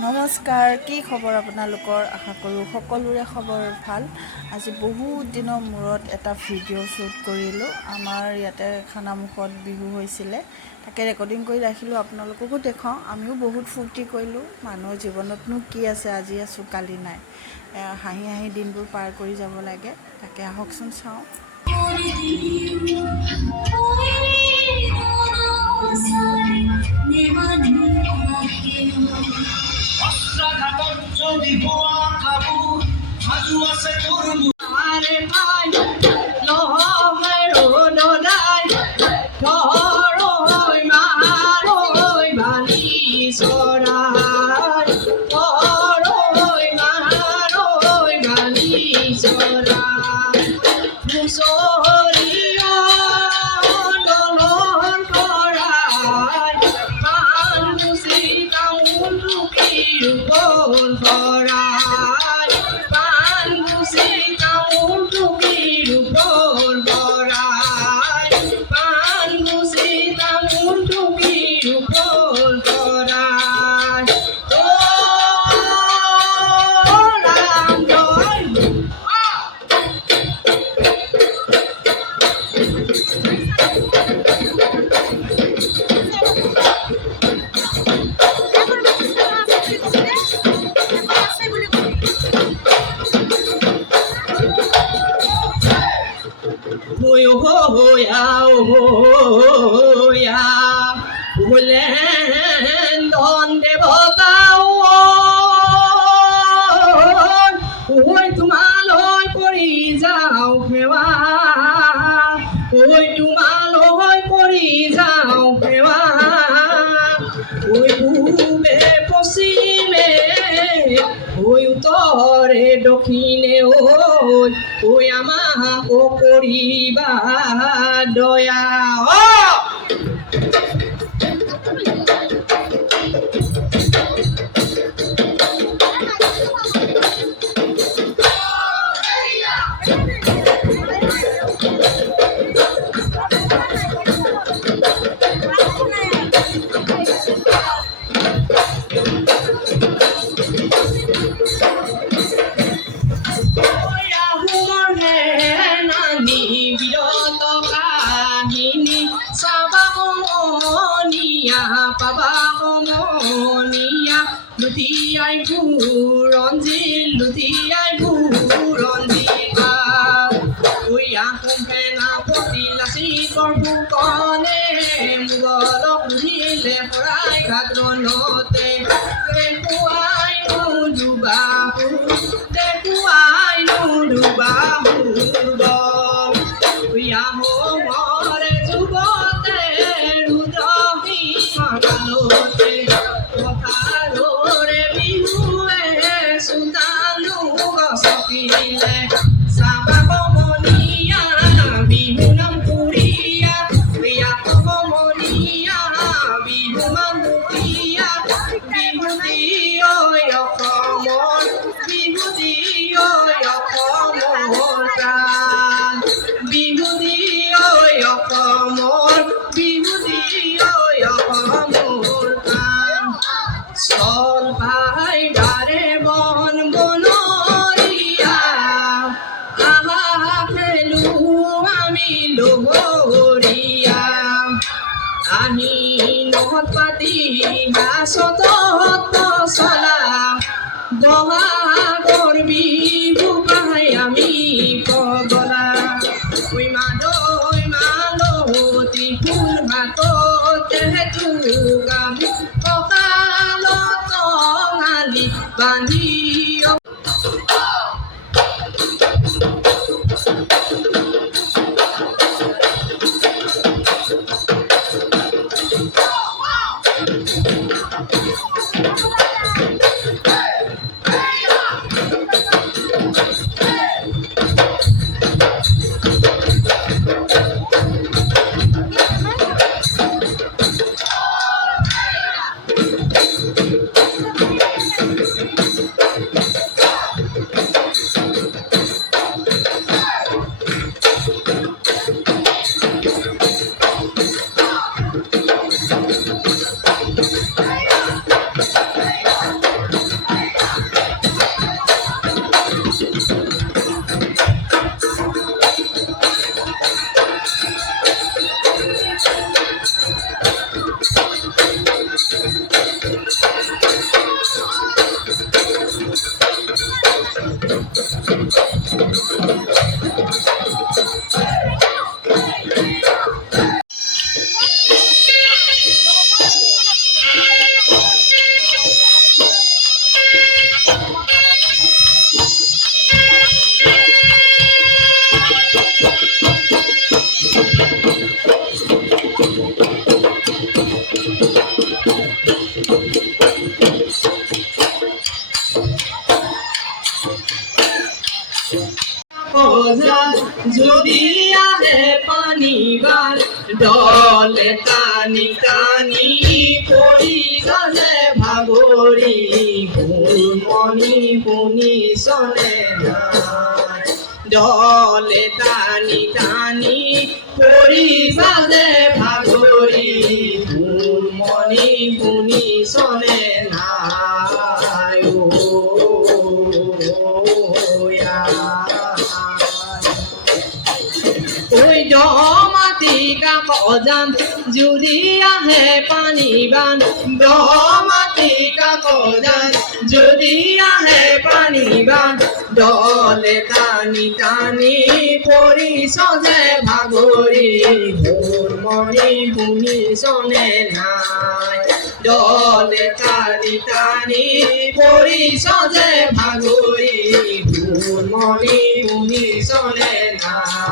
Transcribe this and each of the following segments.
নমস্কাৰ, কি খবৰ আপোনালোকৰ? আশা কৰোঁ সকলোৰে খবৰ ভাল। আজি বহুত দিনৰ মূৰত এটা ভিডিঅ' শ্বুট কৰিলোঁ। আমাৰ ইয়াতে খানামুখত বিহু হৈছিলে, তাকে ৰেকৰ্ডিং কৰি ৰাখিলোঁ, আপোনালোককো দেখাওঁ। আমিও বহুত ফূৰ্তি কৰিলোঁ। মানুহৰ জীৱনতনো কি আছে, আজি আছোঁ কালি নাই, হাঁহি হাঁহি দিনবোৰ পাৰ কৰি যাব লাগে। তাকে আহকচোন চাওঁ। Donde botao oi tumaloi kori jao khewa oi tumaloi kori jao khewa oi pube poshime oi utore dokhine oi amako koriba doya Lutiai buronzi, lutiai buronzi Uya kumpena poti lasi korbu kone Mugolok lutile horai kadronote Dekuai nudubahu, dekuai nudubahu Uya homore jubote rudohi magalote Pati hasotot sola doha korbi bukai ami pogola oi malo ti pun hato tetu gami kokalo to ngali bandi যদি আহে পানিবার ডলে টানি টানি পড়ি গলে ভাগরি মনি পুনি শোনে না ডলে টানি টানি পড়ি গলে ভাগরি মনি পুনি শোনে না ওই ডমাতিকা কজান যদি আহে পানি বান ডমাতিকা কজান যদি আহে পানি বান ডলে টানি টানি পরি সজে ভাগরি ভোর মনি পুনি শোনে নাই ডলে টানি টানি পরি সজে ভাগরি ভোর মনি পুনি শোনে নাই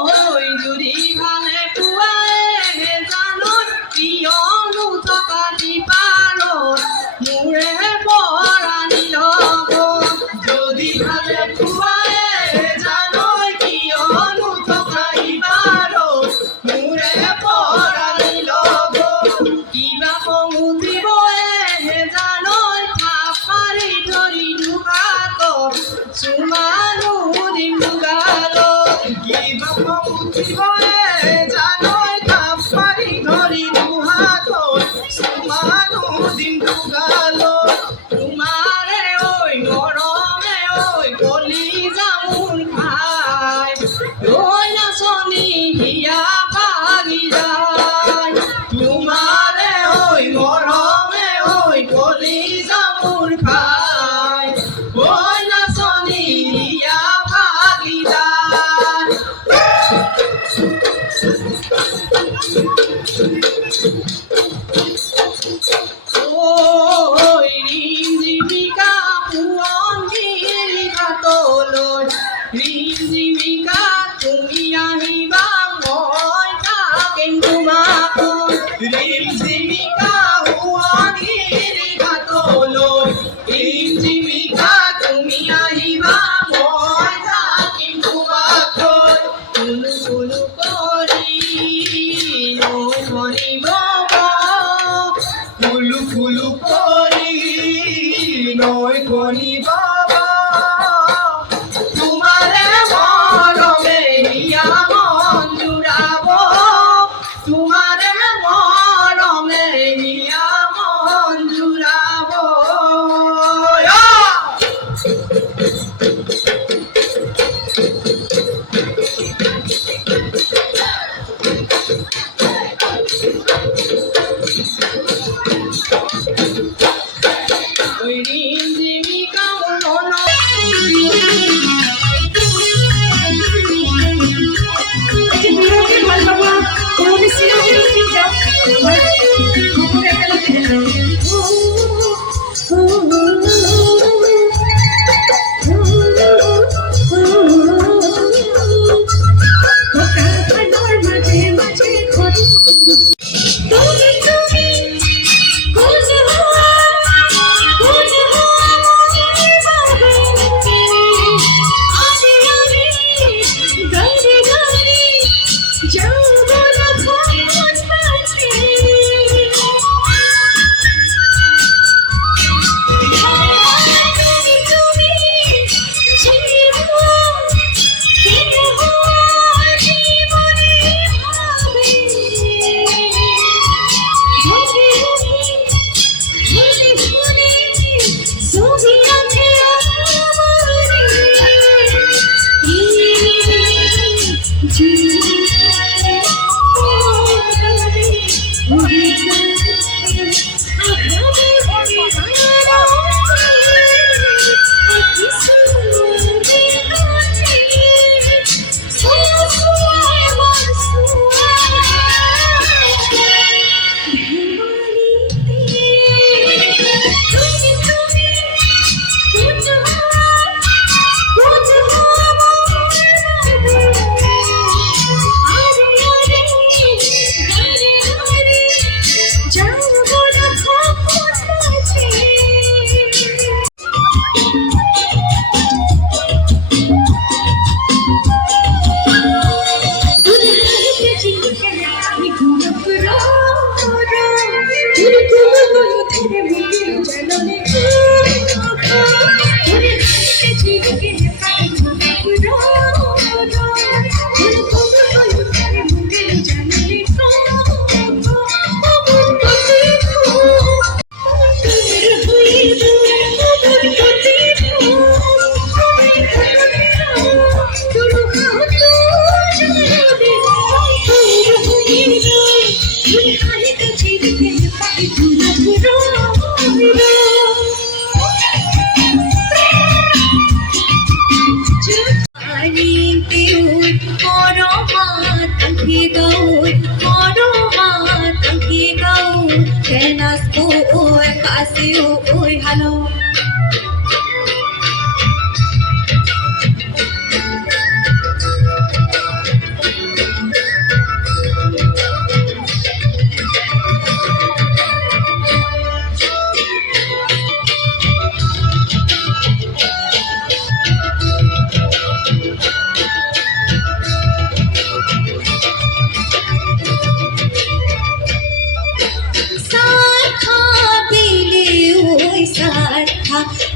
ঐ যদি ভালে পুৱাই জানত কিয়নো থকা পাৰত মোৰে পৰাণী লগ যদি ভালে পুৱাই জানৈ কিয়নো থকা পাৰত মোৰে পৰাণী লগ কিবা কমুদিবয়ে জানৈ থাপ মাৰি ধৰি দুহাত চুমানো দিম দুগালত কিবা কমুদিবয়ে জানৈ থাপ মাৰি ধৰি দুহাত চুমানো দিম দুগালত তোমাৰে ঐ মৰমে ঐ কলিজা মোৰ খাই ঐ নাচনী হিয়া ভাগি যায় তোমাৰে ঐ মৰমে ঐ কলিজা মোৰ খাই ঐ নাচনী হিয়া ভাগি যায় ঐ ৰিমঝিমিকা সোৱণশিৰি ঘাটলৈ ৰিমঝিমিকা তুমি আহিবা মই থাকিম তোমাকৈ ৰিমঝিমিকা সোৱণশিৰি ঘাটলৈ ৰিমঝিমিকা তুমি আহিবা মই থাকিম তোমাকৈ কুলু কুলু কৰি নৈ ভৰিব ফুলু ফুলু কৰি নৈ ভৰিব তোমাৰে মৰমে হিয়া মন জুৰাব তোমাৰে মৰমে হিয়া মন জুৰাব ৰিমঝিমিকা মন ভাল পাব কোনো বেছি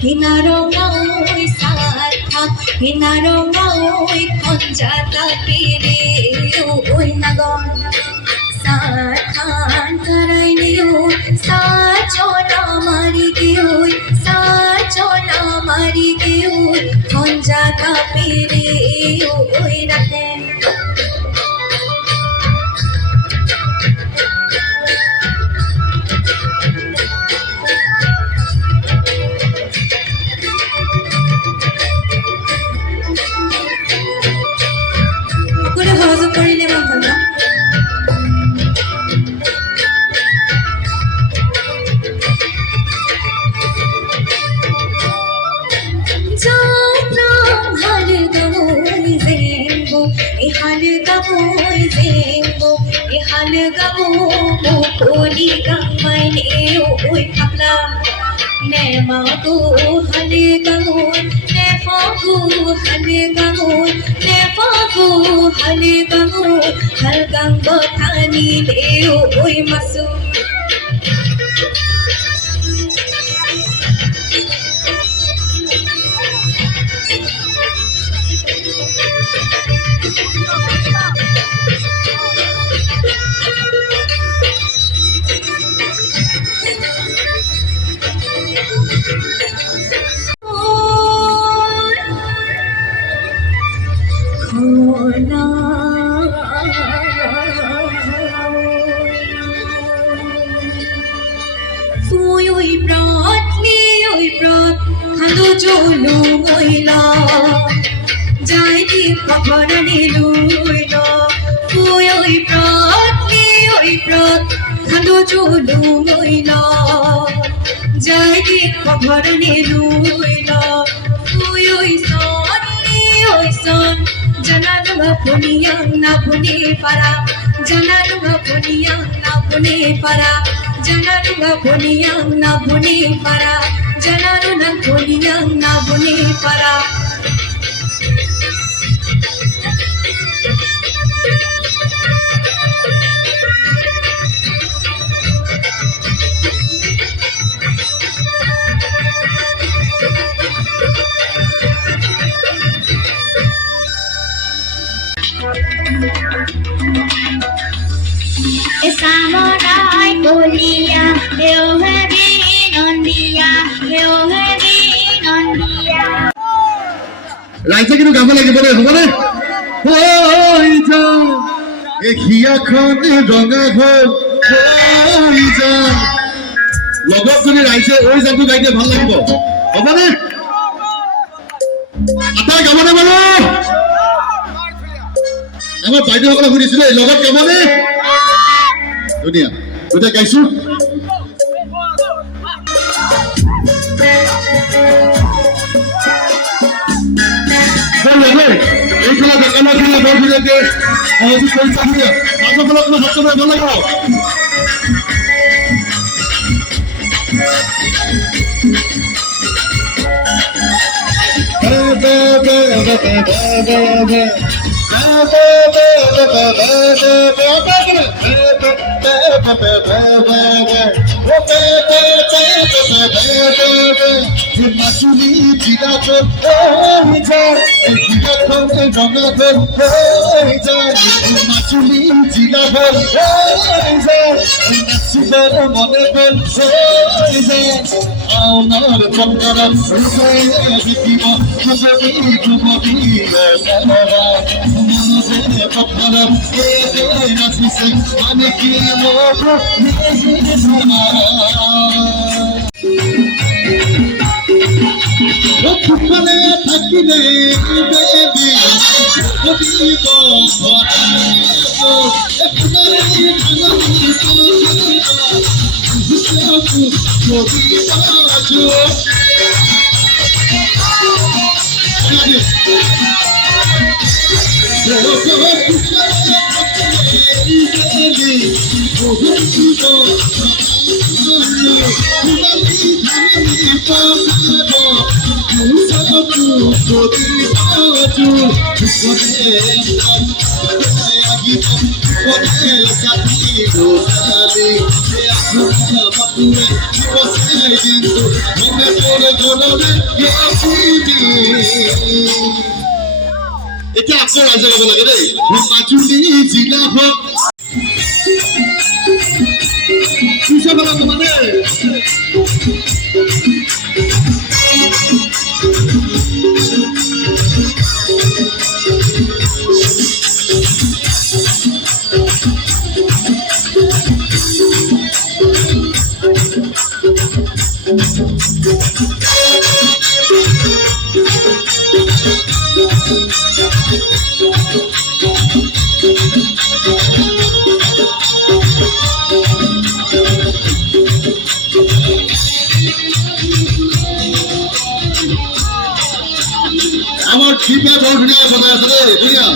hinarongay sarthak hinarongay konjata pire oy nagon sarthan karai niyo sajona mari giyo konjata pire oy rate করে সহযোগ কৰিলে মই ভাল পাম Ihal gabo koli gamai ne oi khapla ne ma go hal gabo ne fa go hal gabo ne fa go hal gabo hal gabo thani ne oi masu Jolo moila jai di paparani luilo oi prat khando jolo moila jai di paparani luilo oi son jananu puniyang na puni para jananu puniyang na puni para jananu puniyang na puni para jananu nang puniyang na puni para Samurai Kolia, Beohari Nondia, Beohari Nondia. রাইতে কিন্তু গাব লাগিব দে হবনে হই যা এখিয়া খনে রঙা ঘর হই যা লগত যদি রাইছে ওই জানটো গাইতে ভাল লাগিব হবনে আটা গাবনে বলো আমাৰ বাইদেউসকলে শুনিছিলে লগত গাবনে ধুনীয়া দুটা গাইছো এই খেলা দেখানো খেলা বলছিলেন সহযোগ কৰিছে আপুনি আপোনালোকক কোনো হাত চলাই ভাল লাগিব মাছুলি জিলা হয়ে যায় জিলা খোঁজে জঙ্গা হয়ে যায় মাছুলি জিলা হয়ে যায় নাচিবার মনে হয়ে যায় আমার বন্ধরা হৃদয়ে জীব ঘুমবি ঘুমবি মনজে বন্ধরা নাচিছে মানে কি মোর নিজে সমারা ওখানে থাকিলে দেবী কবিব Bone sati gosali se akuna mapure bose jindu mone pore golore yasidi এটা আকো রাজা গাব লাগে দেই মাজুলি জিলা হোক কিসে বলা মানে আমার ঠিকা বড় ধুনিয়া বজায় আছে রে ধুনিয়া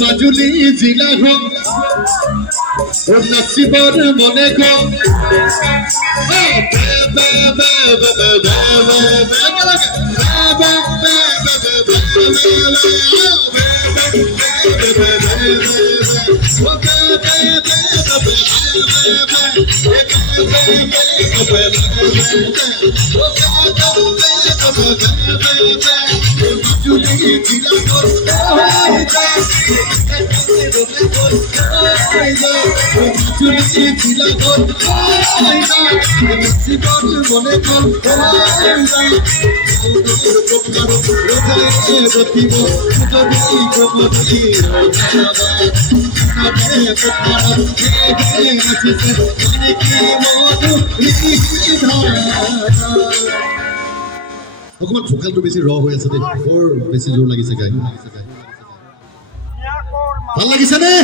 মাজুলি জিলা হোক ও নাচিবৰ মনে কম অকমান ভোকালটো বেছি ৰ হৈ আছে দেই বৰ বেছি জোৰ লাগিছে গাই ভাল লাগিছে নে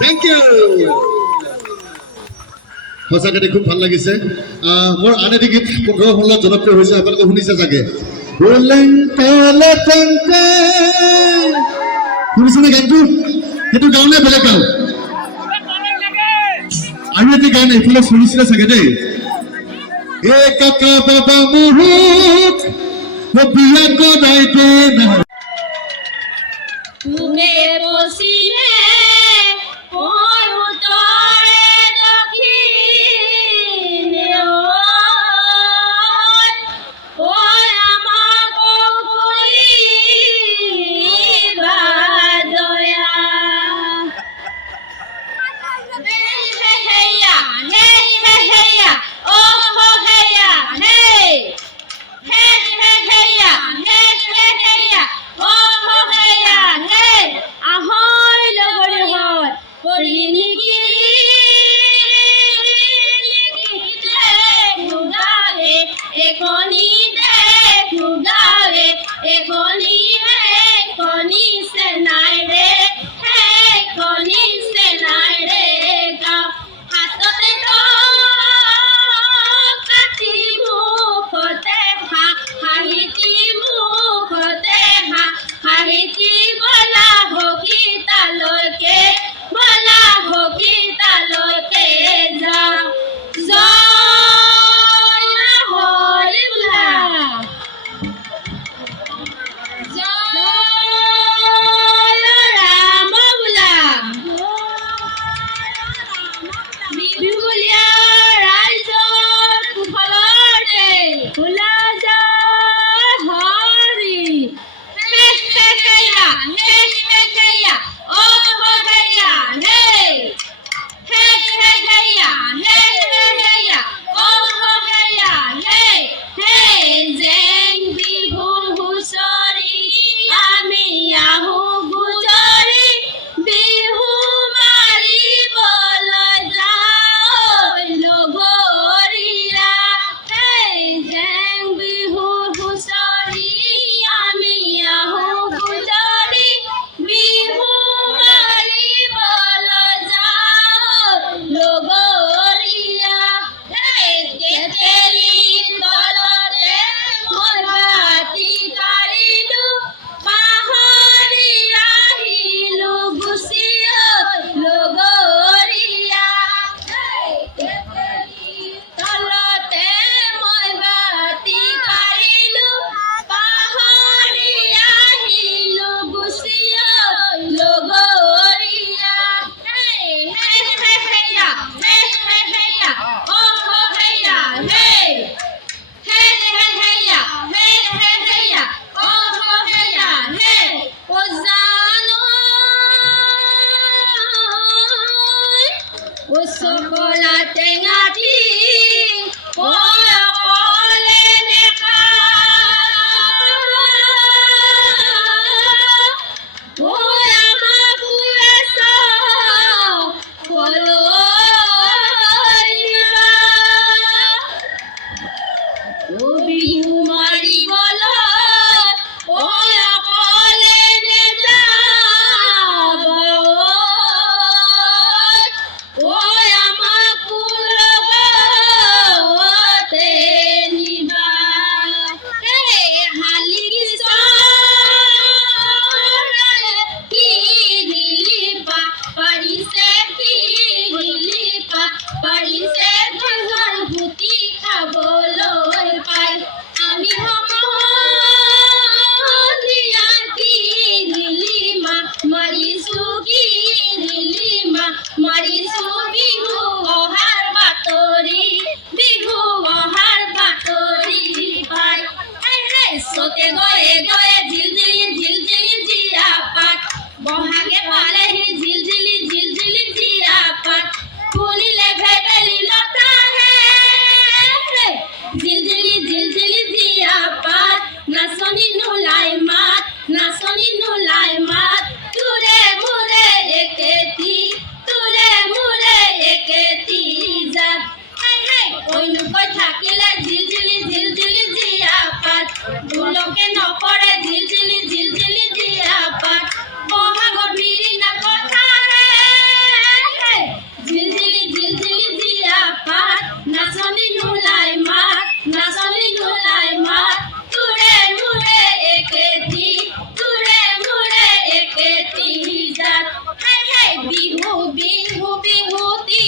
Thank you. সঁচাকৈ খুব ভাল লাগিছে মোৰ আন এটি গীত 15-16 জনপ্ৰিয় হৈছে আপোনালোকে শুনিছে চাগে শুনিছেনে গানটো সেইটো গাওঁ নে বেলেগ গাওঁ আৰু এটি গান এইফালে শুনিছিলে চাগে দেই এই কাকা বাবা মুহুক বিয়া গদাই দে নহয় তুমি পশ্চিমে উত্তৰে দক্ষিণে আমাক কৰিবা দয়া হেয়া হেয়া অহ হেয়া হেয়া হেয়া hey hey hey hey ya hey hey hey ya oh hey ya hey ozano o chocolate ngati o ole neka o amabuesa koloiba o bihu mari bola o akole ne jaba o amakulo te niba hey haligisa Kilipa, parise Kilipa, parise ঘর গুটি খাবলৈ পাই আমি সমনীয়া কিলিমা মাৰিছো কিলিমা মাৰিছো বিহু অহাৰ বাতৰি পাই চতে গয়ে গয়ে ঝিলঝিলি জিয়া পাত বহাগে পালেহি ঝিলঝিলি জিয়া পাত ফুলিলে ভেবেলি লতা হে ঝিলঝিলি জিয়া পাত নাচনি নোলাই মাত তুৰে মুৰে একেটি জাত কৈ থাকিলে ঝিলঝিলি জিয়া পাত ভুলকে নপৰে ঝিলঝিলি জিয়া পাত বহাগত মিৰিনা কথা হে ঝিলঝিলি জিয়া পাত নাচনি নোলাই মাত তুৰে মুৰে একেটি জাত বিহু বিহুতি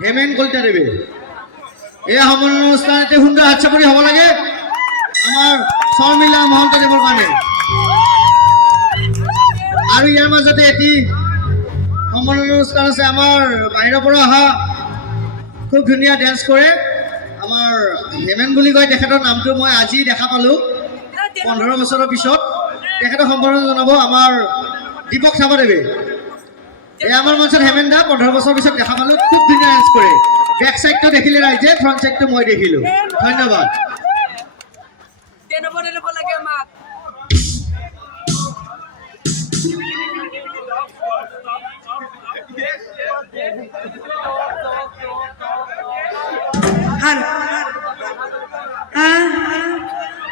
হেমেন কলিতা দেৱে এই সমন অনুষ্ঠানতে সুন্দৰ হাতচাপৰি হ'ব লাগে আমাৰ শৰ্মিলা মহন্তদেৱৰ কাৰণে আৰু ইয়াৰ মাজতে এটি সমন অনুষ্ঠান আছে আমাৰ বাহিৰৰ পৰা অহা খুব ধুনীয়া ডেন্স কৰে আমাৰ হেমেন বুলি কয় তেখেতৰ নামটো মই আজি দেখা পালোঁ 15 বছৰৰ পিছত তেখেতক সম্বৰ্ধনা জনাব আমাৰ দীপক চাবাদেৱে এই আমাৰ মঞ্চত হেমেন দা 15 বছৰ পিছত দেখা পালোঁ খুব ধুনীয়া ডান্স কৰে বেক সাইডটো দেখিলে ৰাইজে ফ্ৰণ্ট সাইডটো মই দেখিলোঁ ধন্যবাদ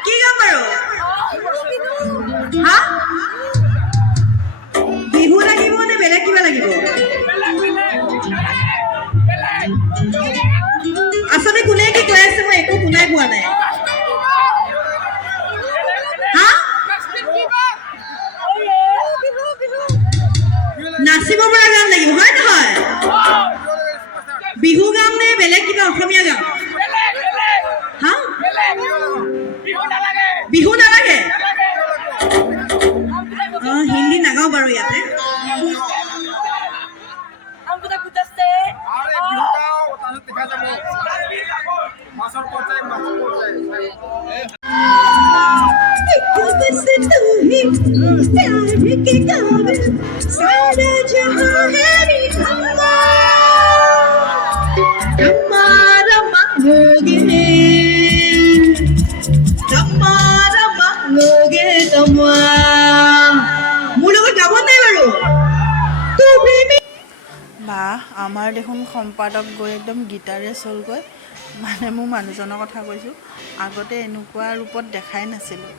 কি গাম বাৰু হা বিহু লাগিব নে বেলেগ কিবা লাগিব আচলতে কোনে কি কৈ আছে মই একো শুনাই পোৱা নাই হা নাচিব পৰা গান লাগিব হয় নহয় বিহু গাম নে বেলেগ কিবা অসমীয়া গাম হা বিহু নালাগে হিন্দী নাগাওঁ বাৰু ইয়াতে सारा जहां है Rama loge Rama loge tama মোৰ লগত যাব নাই বাৰু তুমি বা আমাৰ দেখোন সম্পাদক গৈ একদম গীটাৰে চলগৈ মানে মোৰ মানুহজনৰ কথা কৈছোঁ আগতে এনেকুৱা ৰূপত দেখাই নাছিলোঁ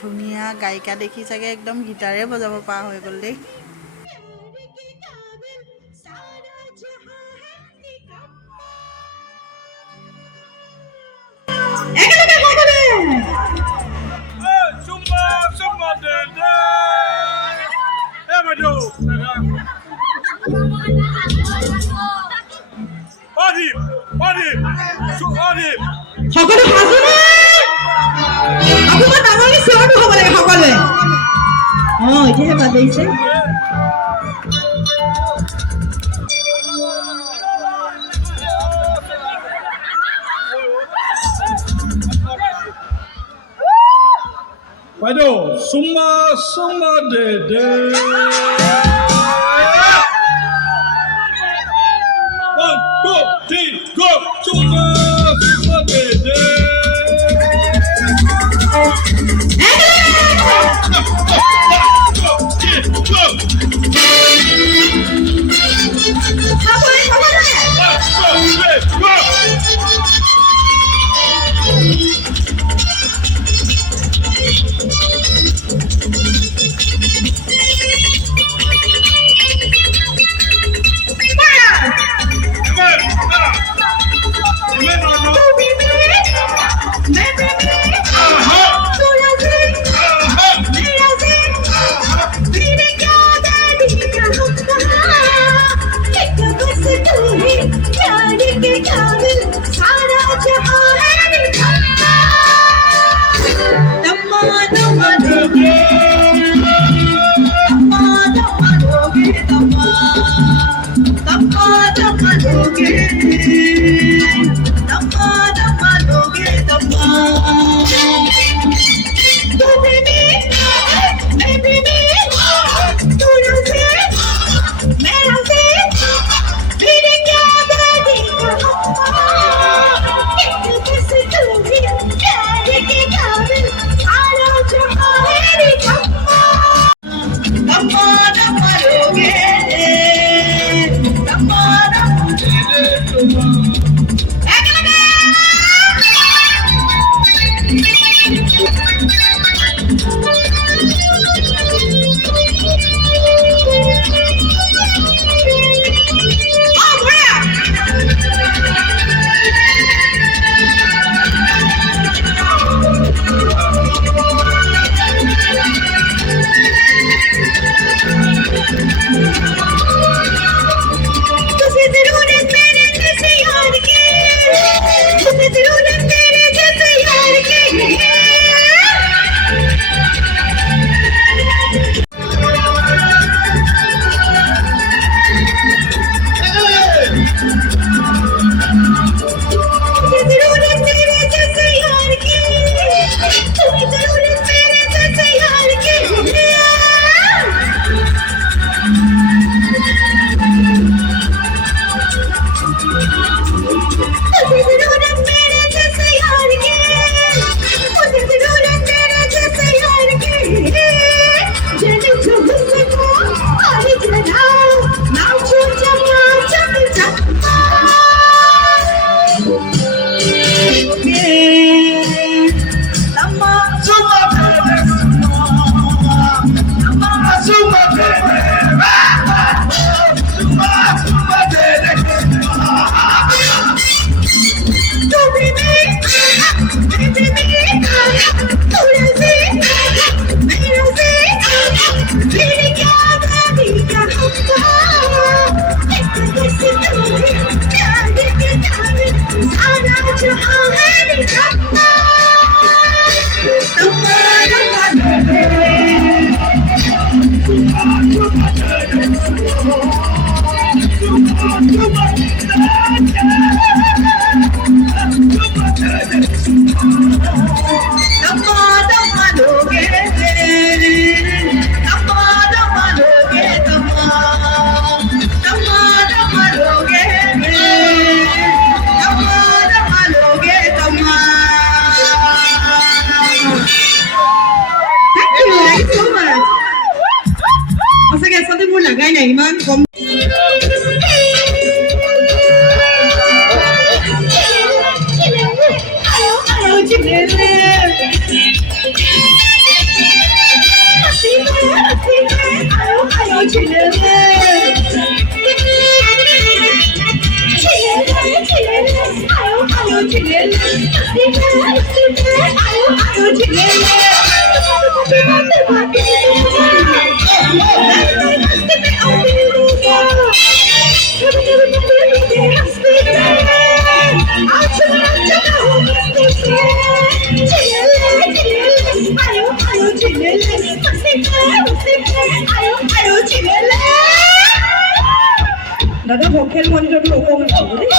ধুনীয়া গায়িকা দেখি চাগে একদম গীটাৰে বজাব পৰা হৈ গ'ল দেই একেলগে সকলোৱে Zumba, Zumba, Ever do. Party, party, party. সকলো সাজুনে অকণমান ডাঙৰকে চিঞৰটো হ'ব লাগে সকলোৱে এতিয়াহে বাদ দিছে Why do? Zumba, Zumba, One, two, three, go! Zumba, Zumba, দাদা ভোকেল মনিটৰটো অকমান হ'ব দেই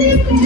Thank you.